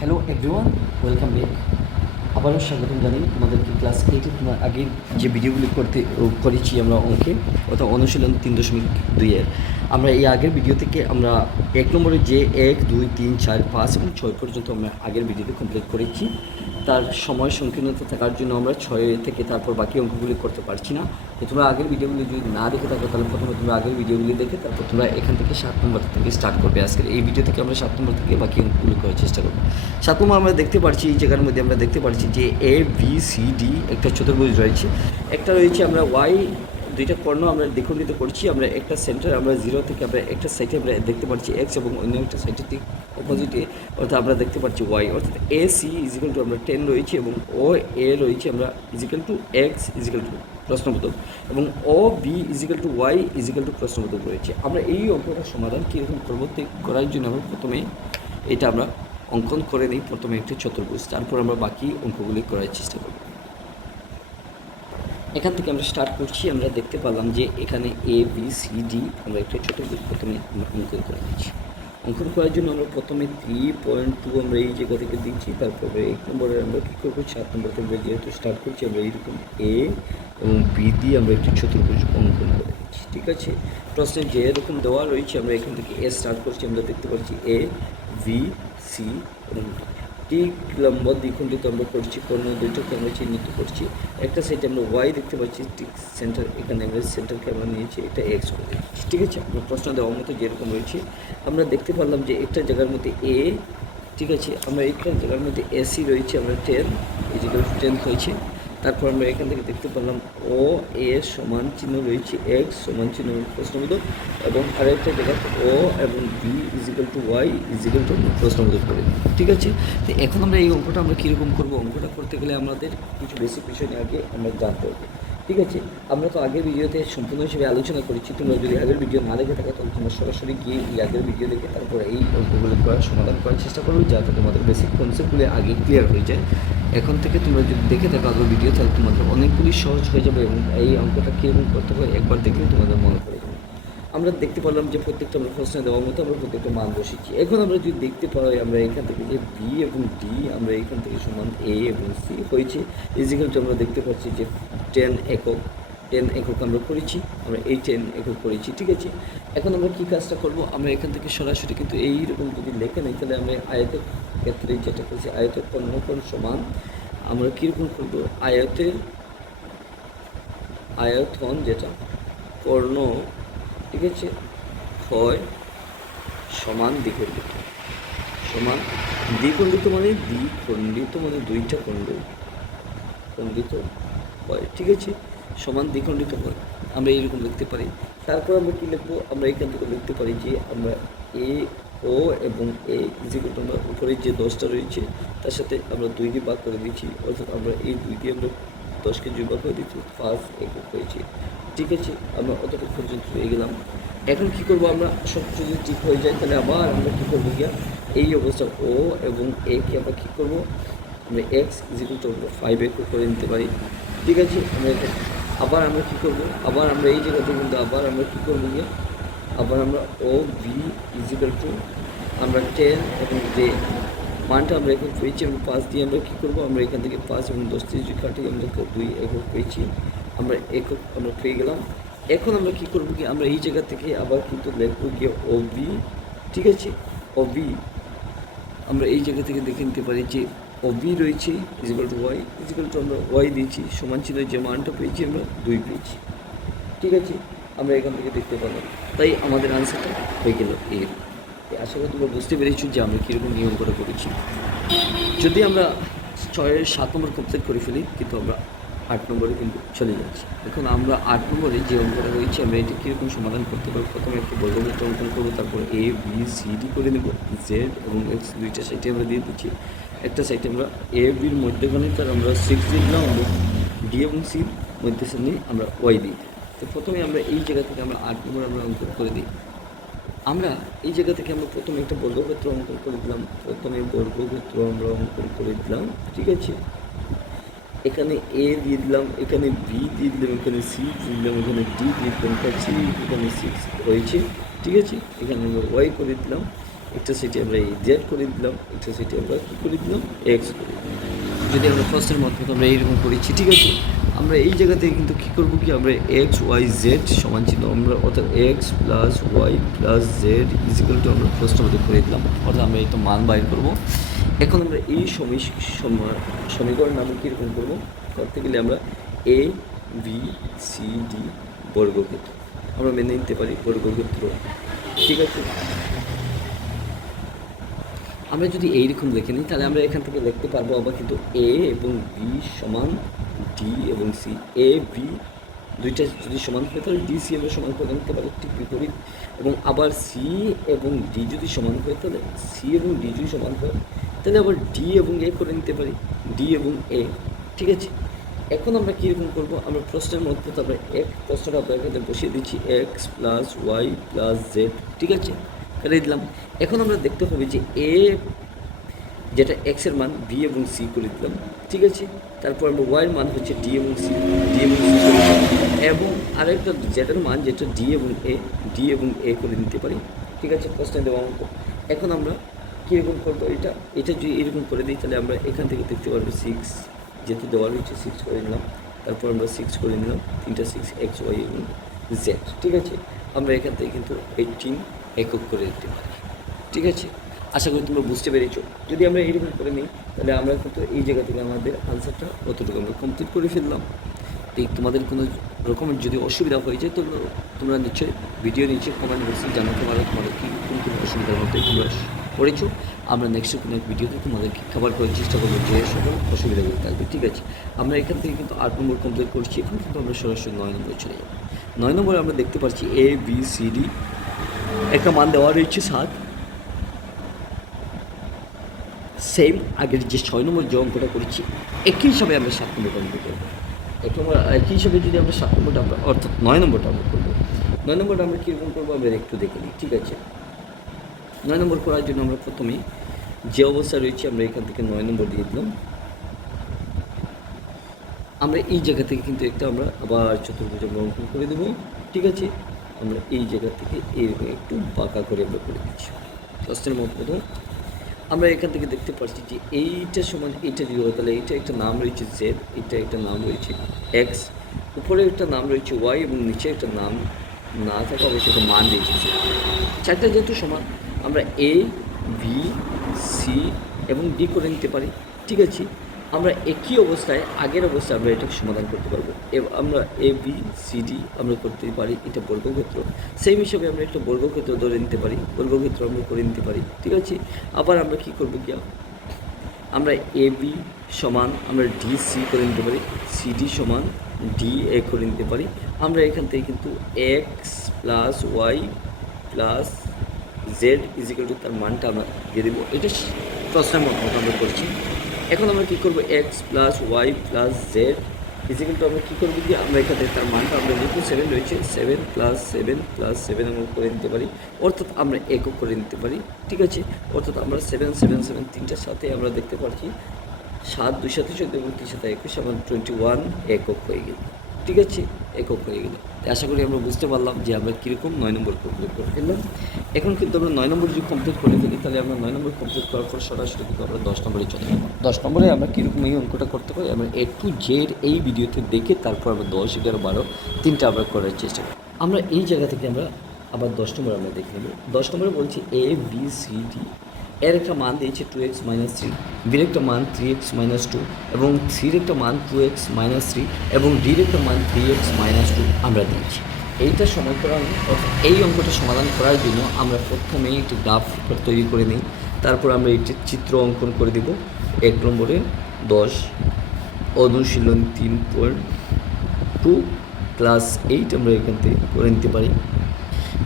Hello everyone, welcome back. আবারও স্বাগতম জানাই আমাদেরকে ক্লাস 8-এ তোমার আগের যে ভিডিওগুলি করেছি আমরা অঙ্কে, অর্থাৎ অনুশীলন 3.2-এর। আমরা এই আগের ভিডিও থেকে আমরা 1 নম্বরে যে 1, 2, 3, 4, 5 এবং 6 পর্যন্ত আমরা আগের ভিডিওতে কমপ্লিট করেছি। তার সময় সংকীর্ণতা থাকার জন্য আমরা 6 থেকে তারপর বাকি অঙ্কগুলি করতে পারছি না। তো তোমরা আগের ভিডিওগুলি যদি না দেখে থাকো তাহলে প্রথমে তোমরা আগের ভিডিওগুলি দেখে তারপর তোমরা এখান থেকে 7 নম্বর থেকে স্টার্ট করবে। আজকের এই ভিডিও থেকে আমরা 7 নম্বর থেকে বাকি অঙ্কগুলি করার চেষ্টা করবো। 7 নম্বর আমরা দেখতে পাচ্ছি, এই জায়গার মধ্যে আমরা দেখতে পাচ্ছি যে এ বি সি ডি একটা চতুর্ভুজ রয়েছে। একটা রয়েছে আমরা ওয়াই, দুইটা কর্ণ আমরা দ্বিখণ্ডিত করছি। আমরা একটা সেন্টার আমরা 0 থেকে আমরা একটা সাইডে আমরা দেখতে পাচ্ছি এক্স এবং অন্য একটা সাইডে ঠিক অপোজিটে অর্থাৎ আমরা দেখতে পাচ্ছি ওয়াই, অর্থাৎ এ সি ইজিক্যাল টু আমরা 10 রয়েছে এবং ও এ রয়েছে আমরা equal to X is equal to প্রশ্নবোধক এবং ও B is equal to Y is equal to প্রশ্নবোধক রয়েছে। আমরা এই অঙ্কটার সমাধান কীরকম করবো করার জন্য আমরা প্রথমে এটা আমরা অঙ্কন করে নিই। প্রথমে একটি চতুর্ভুজ, তারপর আমরা বাকি অঙ্কগুলি করার চেষ্টা করব। এখান থেকে আমরা স্টার্ট করছি। আমরা দেখতে পেলাম যে এখানে এ বি সি ডি আমরা একটা চতুর্ভুজ প্রথমে অঙ্কন করে নিচ্ছি। অঙ্কন করার জন্য আমরা প্রথমে 3.2 আমরা এই জায়গা থেকে দিচ্ছি। তারপরে 1 নম্বরে আমরা কী করবো, 7 নম্বর থেকে যেহেতু স্টার্ট করছি আমরা এইরকম এ এবং বি দিয়ে আমরা একটি চতুর্ভুজ অঙ্কন করে দিচ্ছি। ঠিক আছে, প্রশ্নে যে এরকম দেওয়া রয়েছে আমরা এখান থেকে এ স্টার্ট করছি। আমরা দেখতে পাচ্ছি এ ভি সি এবং ঠিক লম্ব দ্বিখণ্ডিত আমরা করছি, কর্ণ দুইটাকে আমরা চিহ্নিত করছি। একটা সাইডে আমরা ওয়াই দেখতে পাচ্ছি, ঠিক সেন্টার, এখানে আমরা সেন্টারকে আমরা নিয়েছি, এটা এক্স করে দিচ্ছি। ঠিক আছে, আমরা প্রশ্ন দেওয়ার মতো যেরকম রয়েছে আমরা দেখতে পারলাম যে একটা জায়গার মধ্যে এ, ঠিক আছে, আমরা একটা জায়গার মধ্যে এসি রয়েছে, আমরা 10 10 হয়েছে। তারপর আমরা এখান থেকে দেখতে পেলাম ও এ সমান চিহ্ন রয়েছে, এক্স সমান চিহ্ন প্রশ্নবোধক এবং আরেকটা জায়গা ও এবং B is equal to Y is equal to প্রশ্নবোধক করে। ঠিক আছে, তো এখন আমরা এই অঙ্কটা আমরা কীরকম করবো, অঙ্কটা করতে গেলে আমাদের কিছু বেসিক বিষয় নিয়ে আগে আমরা জানতে হবে। ঠিক আছে, আমরা তো আগের ভিডিওতে সম্পূর্ণ হিসেবে আলোচনা করেছি। তোমরা যদি আগের ভিডিও না দেখে থাকো তাহলে তোমরা সরাসরি গিয়ে এই আগের ভিডিও দেখে তারপরে এই অঙ্কগুলো করার সমাধান করার চেষ্টা করবে, যাতে তোমাদের বেসিক কনসেপ্টগুলি আগে ক্লিয়ার হয়ে যায়। এখন থেকে তোমরা যদি দেখে থাকো আগের ভিডিও তাহলে তোমাদের অনেকগুলি সহজ হয়ে যাবে এবং এই অঙ্কটা কীরকম করতে হয় একবার দেখলে তোমাদের মনে পড়ে যাবে। আমরা দেখতে পারলাম যে প্রত্যেকটা আমরা প্রশ্নে দেওয়ার মতো আমরা প্রত্যেকটা মান বসেছি। এখন আমরা যদি দেখতে পাই আমরা এখান থেকে যে বি এবং ডি আমরা এখান থেকে সমান এ এবং সি হয়েছে ইজিক্যাল টু আমরা দেখতে পাচ্ছি যে 10 একক, 10 একক আমরা করেছি, আমরা এই 10 একক করেছি। ঠিক আছে, এখন আমরা কী কাজটা করব, আমরা এখান থেকে সরাসরি কিন্তু এইরকম যদি লেখা নেই তাহলে আমরা আয়তের ক্ষেত্রে যেটা করছি আয়তের কোণ সমান আমরা কীরকম করব, আয়তন যেটা কর্ণ, ঠিক আছে, হয় সমান দ্বিখণ্ডিত, সমান দ্বিখণ্ডিত মানে দ্বিখণ্ডিত মানে দুইটা খণ্ডিত হয়। ঠিক আছে, সমান দ্বিখণ্ডিত হয় আমরা এইরকম লিখতে পারি। তারপর আমরা কী লিখবো, আমরা এখান থেকে লিখতে পারি যে আমরা এ ও এবং এ ইজিক্যাল টু আমরা উপরে যে 10টা রয়েছে তার সাথে আমরা 2 দিয়ে ভাগ করে দিচ্ছি, অর্থাৎ আমরা এই 2 দিয়ে আমরা 10কে 2 ভাগ করে দিচ্ছি, 5 একক হয়েছে। ঠিক আছে, আমরা অতটুকু পর্যন্ত পেয়ে গেলাম। এখন কী করবো, আমরা সব কিছু যদি ঠিক হয়ে যায় তাহলে আবার আমরা কী করবো গিয়া এই অবস্থা ও এবং এ কে আমরা কী করবো, আমরা এক্স ইজিক্যাল টু আমরা 5 একক করে নিতে পারি। ঠিক আছে, আমরা আবার আমরা কী করবো, আবার আমরা এই জায়গাতে কিন্তু আবার আমরা কী করবো গিয়া আবার আমরা ও বি ইজিক্যাল টু আমরা 10 এবং যে মানটা আমরা এখন পেয়েছি এবং 5 দিয়ে আমরা কী করবো, আমরা এখান থেকে 5 এবং 10 দিয়ে যদি কাটি আমরা 2 একক পেয়েছি, আমরা একক আমরা পেয়ে গেলাম। এখন আমরা কী করবো কি, আমরা এই জায়গা থেকে আবার কিন্তু লিখবো গিয়ে ও বি। ঠিক আছে, ও বি আমরা এই জায়গা থেকে দেখে নিতে পারি যে ও বি রয়েছে is equal to Y, is equal to আমরা ওয়াই দিয়েছি সমান ছিল যে মানটা পেয়েছি আমরা 2 পেয়েছি। ঠিক আছে, আমরা এখান থেকে দেখতে পেলাম, তাই আমাদের আনসারটা হয়ে গেল এর। আশা করি তোমরা বুঝতে পেরেছো যে আমরা কীরকম নিয়ম করে করেছি। যদি আমরা 6-7 নম্বর কমপ্লিট করে ফেলি কিন্তু আমরা 8 নম্বরে কিন্তু চলে যাচ্ছি। এখন আমরা 8 নম্বরে যে অঙ্কটা রয়েছে আমরা এটি কীরকম সমাধান করতে পারবো, প্রথমে একটি বর্গক্ষেত্র অঙ্কন করবো, তারপর এ বি সি ডি করে নেব, জেড এবং এক্স দুইটা সাইডে আমরা দিয়ে দিচ্ছি। একটা সাইডে আমরা এ বির মধ্যখানে তার আমরা 6 দিয়ে দিলাম এবং ডি এবং সির মধ্যখানে আমরা ওয়াই দিই। তো প্রথমে আমরা এই জায়গা থেকে আমরা 8 নম্বর আমরা অঙ্কন করে দিই। আমরা এই জায়গা থেকে আমরা প্রথমে একটা বর্গক্ষেত্র অঙ্কন করে দিলাম, প্রথমে বর্গক্ষেত্র আমরা অঙ্কন করে দিলাম। ঠিক আছে, এখানে এ দিয়ে দিলাম, এখানে বি দিয়ে দিলাম, এখানে সি দিয়ে দিলাম, এখানে ডি দিয়ে দিলাম, এখানে 6 হয়েছে। ঠিক আছে, এখানে আমরা ওয়াই করে দিলাম। একটা সাইডে আমরা এই জেড করে দিলাম, একটা সাইডে আমরা কী করে দিলাম এক্স করে দিলাম। যদি আমরা ফার্স্টের মতো আমরা এইরকম করেছি, ঠিক আছে। আমরা এই জায়গাতে কিন্তু কী করবো কি আমরা এক্স ওয়াই জেড সমান চিহ্ন আমরা অর্থাৎ X plus Y plus Z is equal to আমরা ফার্স্টের মধ্যে করে দিলাম, অর্থাৎ আমরা এটা মান বাইর করবো। এখন আমরা এই সমীকরণ আমরা কীরকম করবো করতে গেলে আমরা এ বি সি ডি বর্গক্ষেত্র আমরা মেনে নিতে পারি বর্গক্ষেত্র, ঠিক আছে। আমরা যদি এইরকম লিখে নিই তাহলে আমরা এখান থেকে লিখতে পারবো আবার কিন্তু এ এবং বি সমান ডি এবং সি। এ বি দুইটা যদি সমান হয় তাহলে ডি সি আমরা সমান করে নিতে পারি, ঠিক বিপরীত। এবং আবার সি এবং ডি যদি সমান হয় তাহলে সি এবং ডি যদি সমান হয় তাহলে আবার ডি এবং এ করে নিতে পারি, ডি এবং এ, ঠিক আছে। এখন আমরা কীরকম করবো আমরা প্রশ্নের মধ্যে তারপরে প্রশ্নটা আমরা এখানে বসিয়ে দিচ্ছি X plus Y plus Z, ঠিক আছে, করে দিলাম। এখন আমরা দেখতে হবে যে এ যেটা এক্সের মান বি এবং সি করে দিলাম, ঠিক আছে। তারপর আমরা ওয়াইয়ের মান হচ্ছে ডি এবং সি করে দিলাম, এবং আরেকটা জেডের মান যেটা ডি এবং এ করে নিতে পারি, ঠিক আছে, প্রশ্নে দেওয়া মতো। এখন আমরা কীরকম করবো এটা যদি এরকম করে দিই তাহলে আমরা এখান থেকে দেখতে পারবো 6 যেহেতু দেওয়া রয়েছে 6 করে নিলাম, তারপর আমরা 6 করে নিলাম, 3টা 6 এক্স ওয়াই এবং জেড, ঠিক আছে। আমরা এখান থেকে কিন্তু 18 একক করে দিতে পারি, ঠিক আছে। আশা করি তোমরা বুঝতে পেরেছো। যদি আমরা এইরকম করে নিই তাহলে আমরা কিন্তু এই জায়গা থেকে আমাদের আনসারটা অতটুকু আমরা কমপ্লিট করে ফেললাম। এই তোমাদের কোনো রকমের যদি অসুবিধা হয়ে যায় তো তোমরা নিশ্চয়ই ভিডিও নিচে কমেন্ট বক্সে জানাতে পারো তোমাদের কী কোন অসুবিধার মধ্যে তোমরা পড়েছো। আমরা নেক্সট কোনো এক ভিডিওতে তোমাদেরকে খাবার করার চেষ্টা করবো যে সকল অসুবিধাগুলো থাকবে, ঠিক আছে। আমরা এখান থেকে কিন্তু 8 নম্বর কমপ্লিট করছি, এখন কিন্তু আমরা সরাসরি 9 নম্বরে চলে যাবো। 9 নম্বরে আমরা দেখতে পাচ্ছি এ বি সি ডি একটা মান দেওয়া রয়েছে 7। সেম আগের যে 6 নম্বর যে অঙ্কটা করেছি একই হিসাবে আমরা 7 নম্বরটা অঙ্ক করবো। একই হিসাবে যদি আমরা 7 নম্বরটা আমরা অর্থাৎ 9 নম্বরটা আমরা করবো। 9 নম্বরটা আমরা কীরকম করবো আমরা একটু দেখে নিই, ঠিক আছে। 9 নম্বর করার জন্য আমরা প্রথমে যে অবস্থা রয়েছে আমরা এখান থেকে 9 নম্বর দিয়ে দিলাম। আমরা এই জায়গা থেকে কিন্তু একটা আমরা আবার চতুর্ভুজ আমরা অঙ্কন করে দেবো, ঠিক আছে। আমরা এই জায়গা থেকে এইরকম একটু বাঁকা করে আমরা করে দিচ্ছি প্রশ্নের মতো। আমরা এখান থেকে দেখতে পাচ্ছি যে এইটা সমান এইটা যদি হয় তাহলে এইটা একটা নাম রয়েছে জেড, এটা একটা নাম রয়েছে এক্স, উপরে একটা নাম রয়েছে ওয়াই এবং নিচে একটা নাম না থাকা অবশ্যই একটা মান রয়েছে জেড। চারটা যেহেতু সমান আমরা এ বি সি এবং ডি করে নিতে পারি, ঠিক আছে। আমরা একই অবস্থায় আগের অবস্থায় আমরা এটাকে সমাধান করতে পারবো। আমরা এ বি সি ডি আমরা করতে পারি, এটা বর্গক্ষেত্র। সেই হিসাবে আমরা একটা বর্গক্ষেত্র ধরে নিতে পারি, বর্গক্ষেত্র আমরা করে নিতে পারি, ঠিক আছে। আবার আমরা কী করবো কি আমরা এ বি সমান আমরা ডি সি করে নিতে পারি, সি ডি সমান ডি এ করে নিতে পারি। আমরা এখান থেকে কিন্তু X plus Y plus Z is equal to তার মানটা আমরা দিয়ে দেবো। এটা প্রশ্নের মতো আমরা করছি। এখন আমরা কী করবো X plus Y plus Z is equal to আমরা কী করবো কি আমরা এখানে তার মানটা আমরা যেহেতু 7 রয়েছে 7 প্লাস 7 প্লাস 7 আমরা করে নিতে পারি, অর্থাৎ আমরা একক করে নিতে পারি, ঠিক আছে। অর্থাৎ আমরা 7 7 7 তিনটার সাথে আমরা দেখতে পাচ্ছি 7 2 সাথে 14 এবং 3 সাথে 21 আমার 21 একক হয়ে গেল, ঠিক আছে, একক হয়ে গেল। আশা করি আমরা বুঝতে পারলাম যে আমরা কীরকম 9 নম্বর কমপ্লিট করে ফেললাম। এখন কিন্তু আমরা 9 নম্বর যদি কমপ্লিট করে ফেলি তাহলে আমরা 9 নম্বর কমপ্লিট করার পর সরাসরি কিন্তু আমরা 10 নম্বরে চলে যাব। 10 নম্বরে আমরা কীরকম এই অঙ্কটা করতে পারি আমরা এ টু জেড এই ভিডিওতে দেখে তারপর আমরা 10 11 12 তিনটা আমরা করার চেষ্টা করি। আমরা এই জায়গা থেকে আমরা আবার 10 নম্বর আমরা দেখে নেব। 10 নম্বরে বলছি এ বি সি ডি এর একটা মান দিয়েছে 2x - 3, বির একটা মান 3x - 2 এবং সির একটা মান 2x - 3 এবং ডির একটা মান 3x - 2 আমরা দিয়েছি। এইটা সমীকরণ এই অঙ্কটা সমাধান করার জন্য আমরা প্রথমেই একটি গ্রাফ তৈরি করে নিই, তারপর আমরা একটি চিত্র অঙ্কন করে দেব। 1 নম্বরে 10 অনুশীলন 3.2 ক্লাস 8 আমরা এখান থেকে করে নিতে পারি।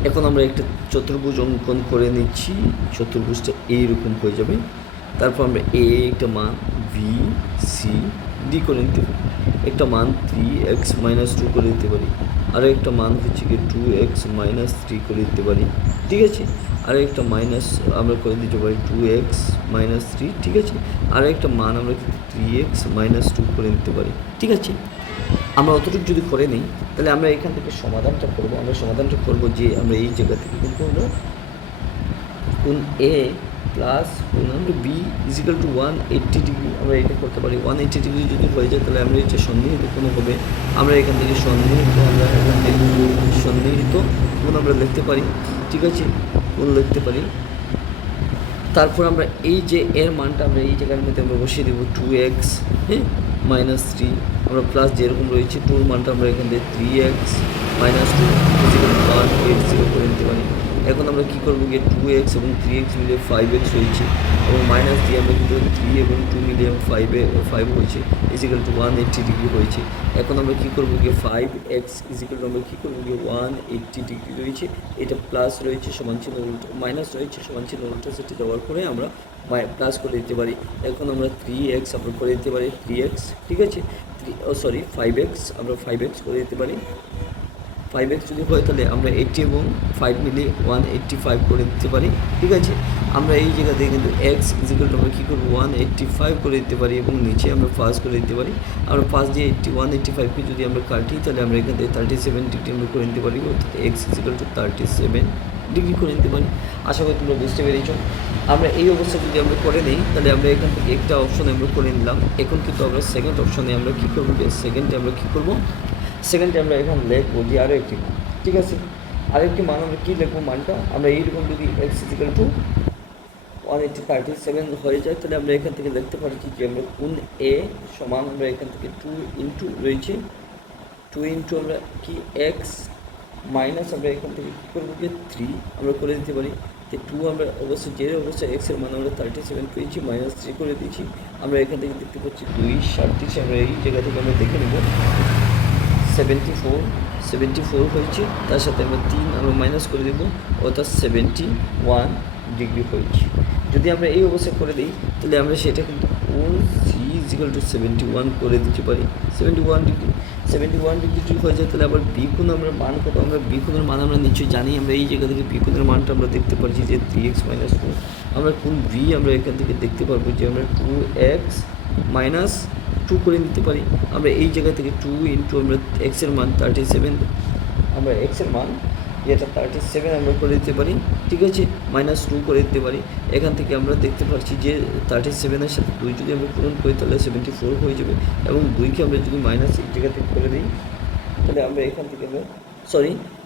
এখন আমরা একটা চতুর্ভুজ অঙ্কন করে নিচ্ছি, চতুর্ভুজটা এইরকম হয়ে যাবে। তারপর আমরা এ একটা মান বি সি ডি করে নিতে পারি, একটা মান 3x - 2 করে দিতে পারি, আরও একটা মান হচ্ছে কি 2x - 3 করে দিতে পারি, ঠিক আছে। আরও একটা মাইনাস আমরা করে দিতে পারি 2x - 3, ঠিক আছে। আরও একটা মান আমরা 3x - 2 করে নিতে পারি, ঠিক আছে। আমরা অতটুকু যদি করে নিই তাহলে আমরা এখান থেকে সমাধানটা করব। আমরা সমাধানটা করব যে আমরা এই জায়গা থেকে কিন্তু আমরা কোণ এ প্লাস কোণ আমরা বি ইজিক্যাল টু 180 ডিগ্রি আমরা এটা করতে পারি। 180 ডিগ্রি যদি হয়ে যায় তাহলে আমরা এটা সন্নিহিত কোণ হবে। আমরা এখান থেকে সন্নিহিত কোণ আমরা লিখতে পারি, ঠিক আছে, কোণ লিখতে পারি। তারপর আমরা এই যে এর মানটা আমরা এই জায়গার মধ্যে আমরা বসিয়ে দেবো 2x, হ্যাঁ, -3 আমরা প্লাস যেরকম রয়েছে 2 মানটা আমরা এখান থেকে 3x -2 180 করে নিতে পারি। এখন আমরা কী করবো গিয়ে 2x এবং 3x মিলে 5x হয়েছে এবং মাইনাস দিয়ে আমরা কিন্তু 3 এবং 2 মিলিয়ে 5 হয়েছে ইজিক্যাল টু 180 ডিগ্রি হয়েছে। এখন আমরা কী করবো গিয়ে 5x ইজিক্যাল টু আমরা কী করবো গিয়ে 180 ডিগ্রি রয়েছে, এটা প্লাস রয়েছে সমান চিহ্ন উল্টো, মাইনাস রয়েছে সমান চিহ্ন উল্টো সেটি দেওয়ার পরে আমরা প্লাস করে দিতে পারি। এখন আমরা 3x আমরা করে দিতে পারি 3x, ঠিক আছে, 5x আমরা 5x করে দিতে পারি। 5x যদি হয় তাহলে আমরা 80 এবং 5 মিলিয়ে 185 করে দিতে পারি, ঠিক আছে। আমরা এই জায়গাতে কিন্তু x ইজিক্যাল টু আমরা কী করবো 185 করে দিতে পারি এবং নিচে আমরা পাস করে দিতে পারি। আমরা পাস দিয়ে 185কে যদি আমরা কাটি তাহলে আমরা এখান থেকে 37 ডিগ্রি আমরা করে নিতে পারি, অর্থাৎ x ইজিক্যাল টু 37 ডিগ্রি করে নিতে পারি। আশা করি তোমরা বুঝতে পেরেছ। আমরা এই অবস্থা যদি আমরা করে নিই তাহলে আমরা এখান থেকে একটা অপশনে আমরা করে নিলাম। এখন কিন্তু আমরা সেকেন্ড অপশনে আমরা কী করবো, সেকেন্ডে আমরা কী করবো, সেকেন্ডে আমরা এখন লিখবো যে আরও একটি মান, ঠিক আছে, আরেকটি মান আমরা কী লিখবো, মানটা আমরা এইরকম যদি x ইজিক্যাল টু 187 হয়ে যায় তাহলে আমরা এখান থেকে লিখতে পারছি যে আমরা কোণ এ সমান আমরা এখান থেকে 2 ইন্টু রয়েছে 2 ইন্টু আমরা কি x মাইনাস আমরা এখান থেকে কী করবো যে 3 আমরা করে দিতে পারি। যে 2 আমরা অবশ্যই যে অবস্থায় এক্সের মান আমরা 37 পেয়েছি -3 করে দিয়েছি। আমরা এখান থেকে দেখতে পাচ্ছি 2 37 আমরা এই জায়গা থেকে আমরা দেখে নেব 74 হয়েছে, তার সাথে আমরা 3 আমরা মাইনাস করে দেবো, অর্থাৎ 71 ডিগ্রি হয়েছে। যদি আমরা এই অবস্থায় করে দিই তাহলে আমরা সেটা কিন্তু কোণ সি ইজিক্যাল টু 71 করে দিতে পারি। 71 ডিগ্রি যদি হয়ে যায় তাহলে আবার বি কোণ আমরা মান কত, আমরা বি কোণের মান আমরা নিশ্চয়ই জানি। আমরা এই জায়গা থেকে বি কোণের মানটা আমরা দেখতে পাচ্ছি যে 3x - 2 আমরা কোণ বি আমরা এখান থেকে দেখতে পারবো যে আমরা 2x - 2 করে নিতে পারি। আমরা এই জায়গা থেকে 2 ইন্টু আমরা এক্সের মান 37 আমরা এক্সের মান যেটা 37 আমরা করে দিতে পারি, ঠিক আছে, -2 করে দিতে পারি। এখান থেকে আমরা দেখতে পাচ্ছি যে 37-এর সাথে 2 যদি আমরা পূরণ করি তাহলে 74 হয়ে যাবে এবং 2কে আমরা যদি মাইনাস এই জায়গা থেকে করে দিই তাহলে আমরা এখান থেকে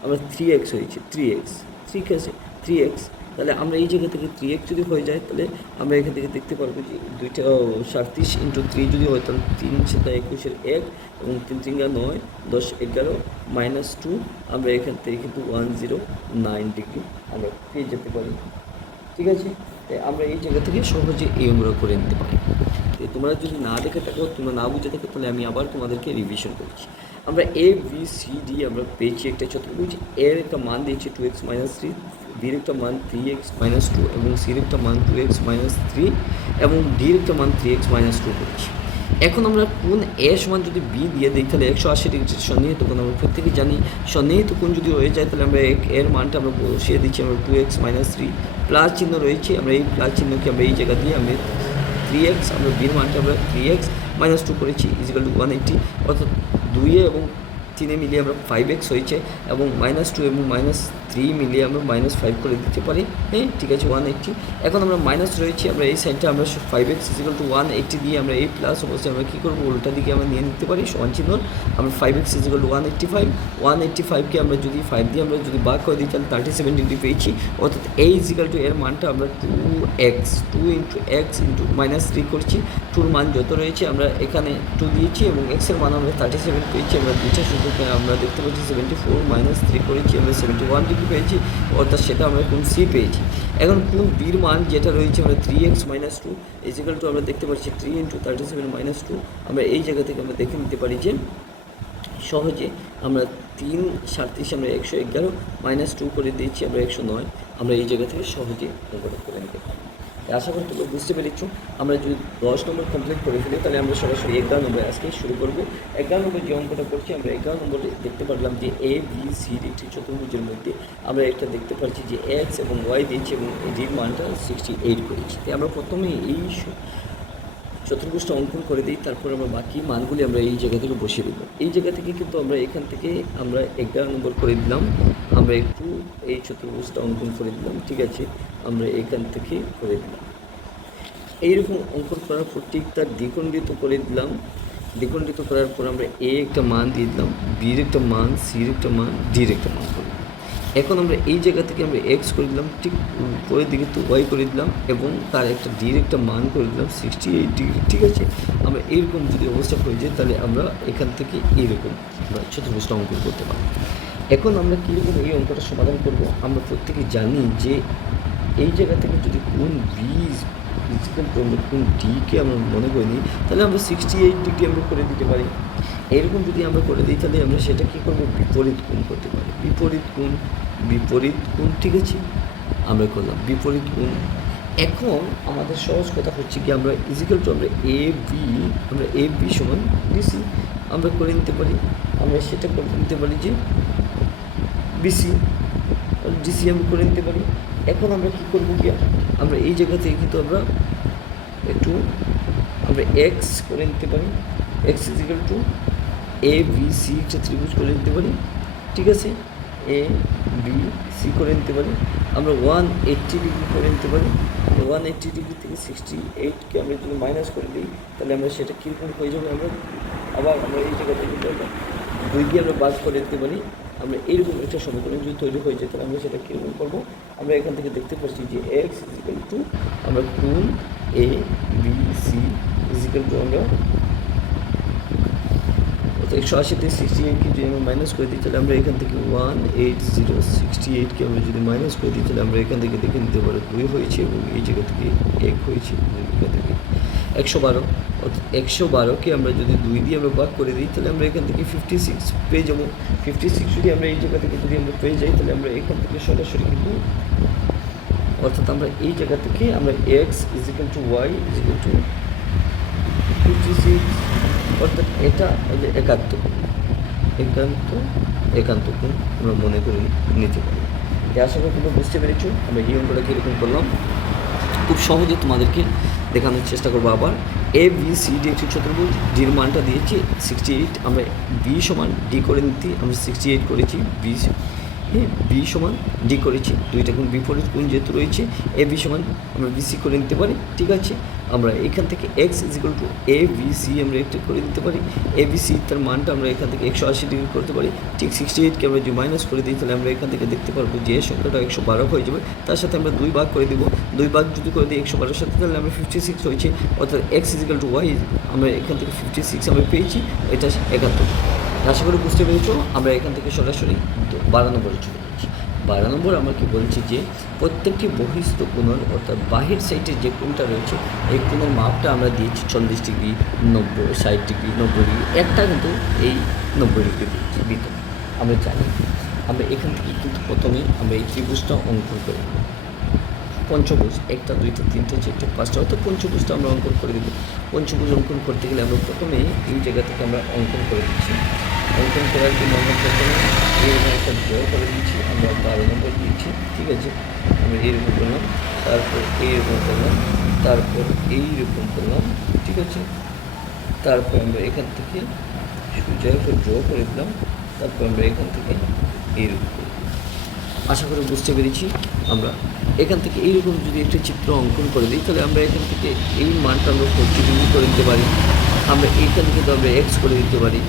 আমরা 3x হয়েছে 3x, ঠিক আছে, 3x। তাহলে আমরা এই জায়গা থেকে 3x যদি হয়ে যায় তাহলে আমরা এখান থেকে দেখতে পারবো যে 37 ইন্টু 3 যদি হয় তাহলে 3 7 21 1 এবং 3 3 9 10 11 -2 আমরা এখান থেকে কিন্তু 109 ডিগ্রি আমরা পেয়ে যেতে পারি, ঠিক আছে। তাই আমরা এই জায়গা থেকে সহজে এই অঙ্কটা করে নিতে পারি। তোমরা যদি না দেখে থাকো, তোমরা না বুঝে থাকো তাহলে আমি আবার তোমাদেরকে রিভিশন করছি। আমরা এ বি সি ডি আমরা পেয়েছি একটা চতুর্ভুজ, এর একটা মান দিয়েছি 2x - 3, বির একটা মান 3x - 2 এবং সির একটা মান 2x - 3 এবং ডির একটা মান 3x - 2 করেছি। এখন আমরা কোণ এ সমান যদি বি দিয়ে দিই তাহলে 180 ডিগ্রি সন্নিহিত কোণ আমরা প্রত্যেকে জানি। সন্নিহিত কোণ যদি হয়ে যায় তাহলে আমরা এর মানটা আমরা বসিয়ে দিচ্ছি আমরা 2x - 3 প্লাস চিহ্ন রয়েছে, আমরা এই প্লাস চিহ্নকে আমরা এই জায়গা দিয়ে আমরা 3x আমরা বির মানটা আমরা 3x - 2 করেছি ইজিক্যাল টু 180, অর্থাৎ 2 এবং 3 মিলিয়ে আমরা 5x হয়েছে এবং -2 এবং -3 মিলিয়ে আমরা -5 করে দিতে পারি, হ্যাঁ, ঠিক আছে, 180। এখন আমরা মাইনাস রয়েছে, আমরা এই সাইডটা আমরা 5x ইজিক্যাল টু 180 দিয়ে আমরা এই প্লাস অবস্থায় আমরা কী করবো উল্টা দিকে আমরা নিয়ে নিতে পারি সমান চিহ্ন। আমরা 5x ইজিক্যাল টু 185কে আমরা যদি 5 দিয়ে আমরা যদি ভাগ করে দিই তাহলে 37 ডিগ্রি পেয়েছি, অর্থাৎ এই ইজিক্যাল টু এর মানটা আমরা 2x 2 ইন্টু x ইন্টু -3 করছি। 2-র মান যত রয়েছে আমরা এখানে 2 দিয়েছি এবং এক্সের মান আমরা 37 পেয়েছি। আমরা দুইটা সুযোগ আমরা দেখতে পাচ্ছি 74 - 3 করেছি, আমরা 71 ডিগ্রি পেয়েছি, অর্থাৎ সেটা আমরা কোণ সি পেয়েছি। এখন কোণ বির মান যেটা রয়েছে আমরা 3x - 2 ইজিক্যাল টু আমরা দেখতে পাচ্ছি 3 ইন্টু 37 - 2 আমরা এই জায়গা থেকে আমরা দেখে নিতে পারি যে সহজে আমরা 3 37 আমরা 111 -2 করে দিয়েছি আমরা 109, আমরা এই জায়গা থেকে সহজে অঙ্কটা করে নিতে পারি। আশা করি তোমরা বুঝতে পেরেছ। আমরা যদি 10 নম্বর কমপ্লিট করে ফেলি তাহলে আমরা সরাসরি 11 নম্বরে আজকে শুরু করবো। 11 নম্বর যে অঙ্কটা করছি আমরা 11 নম্বরে দেখতে পারলাম যে এ বি সির একটি চতুর্ভুজের মধ্যে আমরা একটা দেখতে পাচ্ছি যে x এবং y দিয়েছি এবং ডির মানটা 68 করেছি। তাই আমরা প্রথমে এই চতুর্ভুজটা অঙ্কন করে দিই, তারপর আমরা বাকি মানগুলি আমরা এই জায়গা থেকে বসিয়ে দেবো। এই জায়গা থেকে কিন্তু আমরা এখান থেকে আমরা 11 নম্বর করে দিলাম, আমরা একটু এই চতুর্ভুজটা অঙ্কন করে দিলাম, ঠিক আছে, আমরা এখান থেকে করে দিলাম। এইরকম অঙ্কন করার পর ঠিক তার দ্বিখণ্ডিত করে দিলাম। দ্বিখণ্ডিত করার পর আমরা এ একটা মান দিয়ে দিলাম, বির একটা মান, সির একটা মান, ডির একটা মান করে দিলাম। এখন আমরা এই জায়গা থেকে আমরা এক্স করে দিলাম, ঠিক পরের দিকে তো ওয়াই করে দিলাম, এবং তার একটা ডির একটা মান করে দিলাম 68 ডিগ্রি, ঠিক আছে। আমরা এইরকম যদি অবস্থা হয়ে যায় তাহলে আমরা এখান থেকে এইরকম আমরা চতুর্ভুজটা অঙ্কন করতে পারি। এখন আমরা কীরকম এই অঙ্কটা সমাধান করব, আমরা প্রত্যেকে জানি যে এই জায়গা থেকে যদি কোন বি ইজিক্যাল টু আমরা কোন ডিকে আমরা মনে করে নিই, তাহলে আমরা 68 ডিগ্রি আমরা করে দিতে পারি। এরকম যদি আমরা করে দিই তাহলে আমরা সেটা কী করবো, বিপরীত কোণ করতে পারি। বিপরীত কোণ, ঠিক আছে, আমরা করলাম বিপরীত কোণ। এখন আমাদের সহজ কথা হচ্ছে কি, আমরা ইজিক্যাল টু আমরা এ বি সমান বিসি আমরা করে নিতে পারি। আমরা সেটা করে নিতে পারি যে বিসি ডিসি আমরা করে নিতে পারি। এখন আমরা কী করবো কি, আমরা এই জায়গা থেকে কিন্তু আমরা একটু আমরা এক্স করে নিতে পারি, x is equal two A B C একটা ত্রিভুজ করে নিতে পারি, ঠিক আছে, এ বি সি করে নিতে পারি। আমরা 180 ডিগ্রি করে নিতে পারি। 180 ডিগ্রি থেকে 68কে আমরা যদি মাইনাস করে দিই তাহলে আমরা সেটা কীরকম হয়ে যাবে, আমরা এই জায়গা থেকে দুই দিয়ে আমরা বাদ করে দিতে পারি। আমরা এইরকম একটা সমীকরণ যদি তৈরি হয়ে যায় তাহলে আমরা সেটা কীরকম করবো, আমরা এখান থেকে দেখতে পাচ্ছি যে এক্স ইজিক্যাল টু আমরা কোণ A B C is equal to আমরা 180 থেকে 68কে যদি আমরা মাইনাস করে দিই তাহলে আমরা এখান থেকে 18068কে আমরা যদি মাইনাস করে দিই তাহলে আমরা এখান থেকে দেখে নিতে পারি 2 হয়েছে, এবং এই জায়গা থেকে 1 হয়েছে, এখান থেকে 112। অর্থাৎ 112কে আমরা যদি 2 দিয়ে আমরা ভাগ করে দিই তাহলে আমরা এখান থেকে 56 পেয়ে যাবো। 56 যদি আমরা এই জায়গা থেকে যদি আমরা পেয়ে যাই তাহলে আমরা এখান থেকে সরাসরি কিন্তু, অর্থাৎ আমরা এই জায়গা থেকে আমরা X is equal to Y is equal to 56, অর্থাৎ এটা যে একান্ত কোণ আমরা মনে করে নিতে পারি। আশা করি তোমরা বুঝতে পেরেছো আমরা এই অঙ্কটা কীরকম করলাম। খুব সহজে তোমাদেরকে দেখানোর চেষ্টা করবো। আবার এ বি সি ডি একটি চতুর্ভুজ, ডির মানটা দিয়েছি 68, আমরা বি সমান ডি করে নিতে আমরা 68 করেছি, বি সমান ডি করেছি, দুইটা কোণ বিপরীত কোণ যেহেতু রয়েছে, এ বি সমান আমরা বিসি করে নিতে পারি, ঠিক আছে। আমরা এখান থেকে x is equal two A B C আমরা একটা করে দিতে পারি, এ বি সি তার মানটা আমরা এখান থেকে 180 ডিগ্রি করতে পারি, ঠিক 68কে আমরা যদি মাইনাস করে দিই তাহলে আমরা এখান থেকে দেখতে পারবো যে সংখ্যাটা 112 হয়ে যাবে। তার সাথে আমরা 2 ভাগ করে দেবো, 2 ভাগ যদি করে দিই 112-এর সাথে তাহলে আমরা 56 হয়েছে, অর্থাৎ এক্স ইজিক্যাল টু ওয়াই আমরা এখান থেকে 56 আমরা পেয়েছি, এটা 71। আশা করি বুঝতে পেরেছো। আমরা এখান থেকে সরাসরি 12 নম্বরে চলে যাচ্ছি। 12 নম্বর আমরা কি বলছি যে প্রত্যেকটি বহিস্থ কোণের, অর্থাৎ বাহির সাইডে যে কোণটা রয়েছে এই কোণের মাপটা আমরা দিয়েছি 40 ডিগ্রি, 90, 60 ডিগ্রি, 90 ডিগ্রি, একটা কিন্তু এই 90 ডিগ্রি দিয়েছি ভিতরে। আমরা জানি আমরা এখান থেকে কিন্তু প্রথমে আমরা এই ত্রিভুজটা অঙ্কন করে দেবো, পঞ্চভুজ, 1টা 2টা 3টে 4টে 5টা, অর্থাৎ পঞ্চভুজটা আমরা অঙ্কন করে দেবো। পঞ্চভুজ অঙ্কন করতে গেলে আমরা প্রথমে এই জায়গা থেকে আমরা অঙ্কন করে দিচ্ছি। অঙ্কন করার জন্য আমরা প্রথমে এইরকম একটা ড্র করে দিচ্ছি, আমরা 12 নম্বর দিচ্ছি, ঠিক আছে। আমরা এইরকম করলাম, তারপর এইরকম করলাম, তারপর এইরকম করলাম, ঠিক আছে। তারপর আমরা এখান থেকে সোজা একটা ড্র করে দিলাম, তারপর আমরা এখান থেকে এইরকম করলাম। আশা করি বুঝতে পেরেছি। আমরা এখান থেকে এইরকম যদি একটা চিত্র অঙ্কন করে দিই তাহলে আমরা এখান থেকে এই মানটা আমরা 40 ডিগ্রি করে দিতে পারি, আমরা এইখানে কিন্তু আমরা এক্স করে দিতে পারি,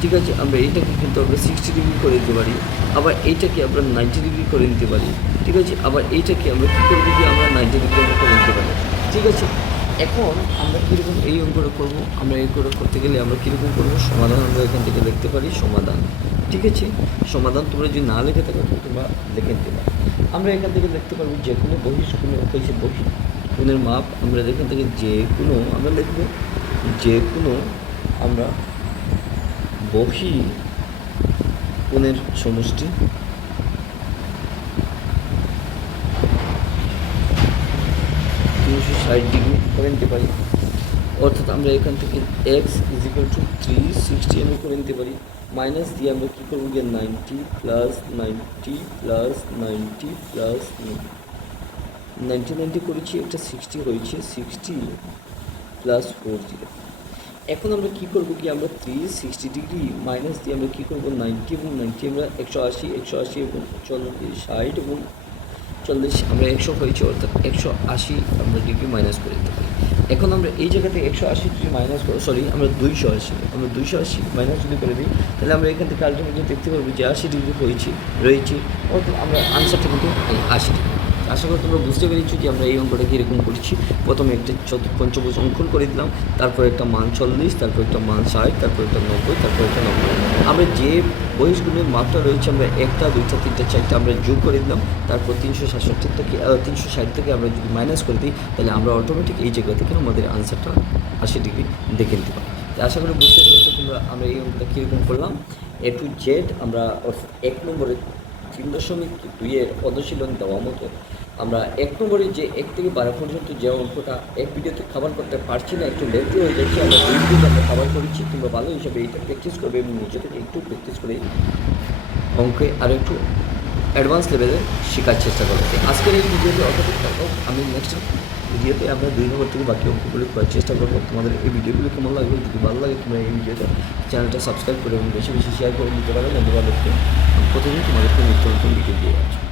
ঠিক আছে। আমরা এইটাকে কিন্তু আমরা 60 ডিগ্রি করে দিতে পারি, আবার এইটাকে আমরা 90 ডিগ্রি করে নিতে পারি, ঠিক আছে। আবার এইটাকে আমরা কী করে দিই, আমরা 90 ডিগ্রি আমরা করে নিতে পারি, ঠিক আছে। এখন আমরা কীরকম এই অঙ্কটা করবো, আমরা এই করে করতে গেলে আমরা কীরকম করবো, সমাধান আমরা এখান থেকে লিখতে পারি, সমাধান, ঠিক আছে। সমাধান তোমরা যদি না লিখে থাকো তোমরা লিখে নিতে পারো। আমরা এখান থেকে লিখতে পারবো যে কোনো বহিষ্কোণের হয়েছে কোণের মাপ, আমরা এখান থেকে যে কোনো আমরা লিখবো, যে কোনো আমরা বহি কোণের সমষ্টি, 360 ডিগ্রি করে নিতে পারি, অর্থাৎ আমরা এখান থেকে এক্স ইজিক্যাল টু 360 আমরা করে নিতে পারি। মাইনাস দিয়ে আমরা কী করবো গিয়ে 90 প্লাস 90 প্লাস 90 প্লাস 90 করেছি, একটা 60 হয়েছে, 60 প্লাস 4 এখন আমরা কী করবো কি আমরা 360 মাইনাস দিয়ে আমরা কী করবো 90 এবং 90 আমরা 180 এবং 40 60 এবং 40 আমরা 100 হয়েছে অর্থাৎ 180 আমরা ডিগ্রি মাইনাস করে দিতে পারি। এখন আমরা এই জায়গা থেকে 180 যদি মাইনাস করো আমরা 280 মাইনাস যদি করে দিই তাহলে আমরা এখান থেকে আলটিমেটলি দেখতে পারবো যে 80 ডিগ্রি রয়েছে অর্থাৎ আমরা আনসারটা কিন্তু 80 ডিগ্রি। আশা করি তোমরা বুঝতে পেরেছো যে আমরা এই অঙ্কটা কীরকম করেছি। প্রথমে একটা পঞ্চভুজ অঙ্কন করে দিলাম, তারপর একটা মান 40, তারপর একটা মান 60, তারপর একটা 90, তারপর একটা 90। আমরা যে বয়সগুলোর মাত্রা রয়েছে আমরা 1টা 2টা 3টা 4টা আমরা যোগ করে দিলাম, তারপর 367 থেকে 360 থেকে আমরা যদি মাইনাস করে দিই তাহলে আমরা অটোমেটিক এই জায়গা থেকে আমাদের আনসারটা 80 ডিগ্রি দেখে নিতে পারি। তো আশা করি বুঝতে পেরেছো তোমরা আমরা এই অঙ্কটা কীরকম করলাম। A to Z আমরা 1 নম্বরে 3.2 অনুশীলন দেওয়া মতো আমরা 1 নম্বরে যে 1 থেকে 12 পর্যন্ত যে অঙ্কটা এক ভিডিওতে কভার করতে পারছি না, একটু লেন্থি হয়ে যাচ্ছে, আমরা 2 ভিডিওতে আমরা কভার করেছি। তোমরা ভালো হিসাবে এইটা প্র্যাকটিস করবে এবং নিজে থেকে একটু প্র্যাকটিস করে অঙ্কে আরও একটু অ্যাডভান্স লেভেলে শেখার চেষ্টা করতে। আজকের এই ভিডিওতে অতটুকু থাকবো। আমি নেক্সট ভিডিওতে আমরা 2 নম্বর থেকে বাকি অঙ্কগুলো করার চেষ্টা করবো। তোমাদের এই ভিডিওগুলো কেমন লাগবে, যদি ভালো লাগে তোমরা এই ভিডিওটা চ্যানেলটা সাবস্ক্রাইব করে এবং বেশি বেশি শেয়ার করে দিতে পারো বন্ধুবান্ধবকে। প্রতিদিন তোমাদেরকে নিত্য নতুন ভিডিও দিয়ে যাচ্ছি।